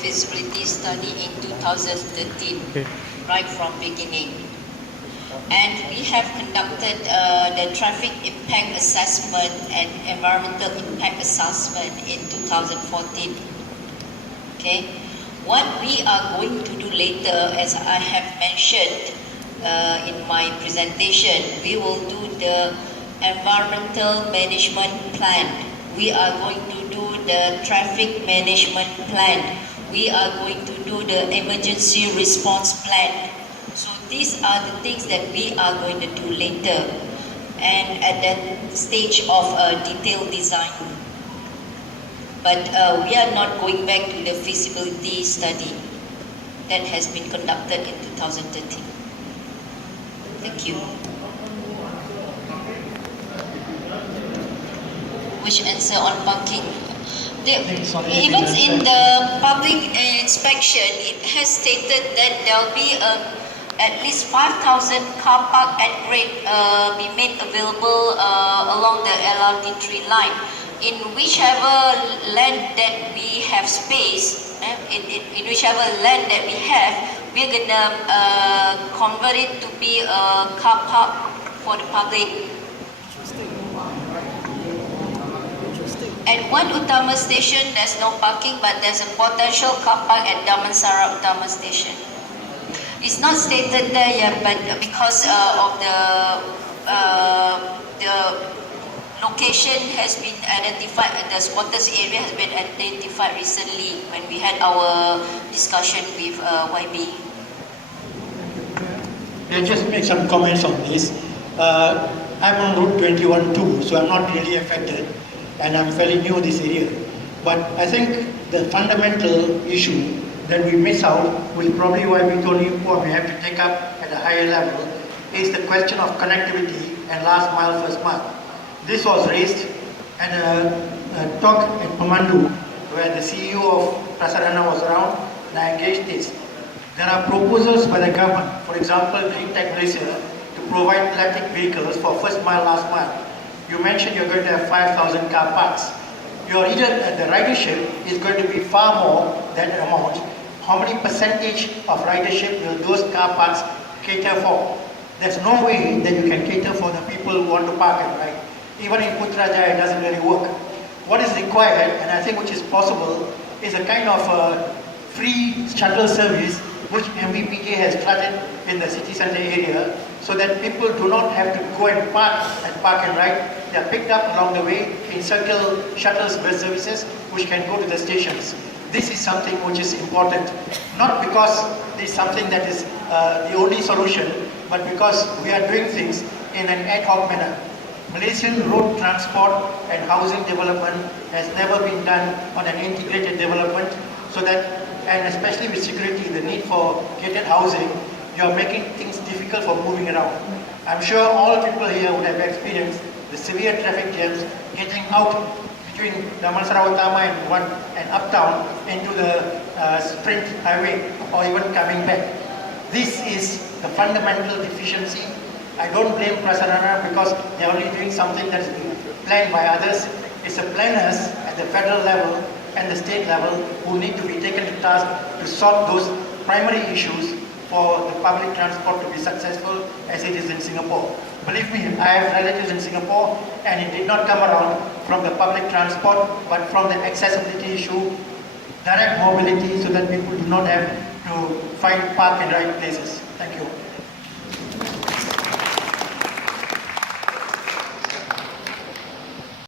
feasibility study in 2013, Okay. right from beginning. And we have conducted the traffic impact assessment and environmental impact assessment in 2014. Okay. What we are going to do later, as I have mentioned in my presentation, we will do the environmental management plan. We are going to do the traffic management plan. We are going to do the emergency response plan. So these are the things that we are going to do later, and at that stage of detailed design. But we are not going back to the feasibility study that has been conducted in 2013. Thank you. Which answer on parking? Even in the public inspection, it has stated that there will be at least 5,000 car park at grade be made available along the LRT3 line. In whichever land that we have space, in whichever land that we have, we're gonna convert it to be a car park for the public. At one Utama station, there's no parking, but there's a potential car park at Damansara Utama station. It's not stated there yet, but because of the location has been identified, the squatters area has been identified recently when we had our discussion with YB. I'll just make some comments on this. I'm on Route 21 too, so I'm not really affected, and I'm fairly new in this area. But I think the fundamental issue that we miss out, which probably why we may have to take up at a higher level, is the question of connectivity and last mile, first mile. This was raised at a talk at Pemandu, where the CEO of Prasarana was around, and I engaged this. There are proposals by the government, for example, Green Tech Malaysia, to provide electric vehicles for first mile, last mile. You mentioned you're going to have 5,000 car parks. The ridership is going to be far more than the amount. How many percentage of ridership will those car parks cater for? There's no way that you can cater for the people who want to park and ride. Even in Putrajaya, it doesn't really work. What is required, and I think which is possible, is a kind of free shuttle service which MVPJ has started in the city center area, so that people do not have to go and park and ride. They are picked up along the way in circle shuttles bus services which can go to the stations. This is something which is important, not because it's something that is the only solution, but because we are doing things in an ad hoc manner. Malaysian road transport and housing development has never been done on an integrated development, so that, and especially with security, the need for gated housing, you're making things difficult for moving around. I'm sure all people here would have experienced the severe traffic jams getting out between Damansara Utama and uptown into the Sprint Highway, or even coming back. This is the fundamental deficiency. I don't blame Prasarana because they're only doing something that's been planned by others. It's the planners at the federal level and the state level who need to be taken to task to solve those primary issues for the public transport to be successful as it is in Singapore. Believe me, I have relatives in Singapore, and it did not come around from the public transport, but from the accessibility issue, direct mobility, so that people do not have to find park and ride places. Thank you.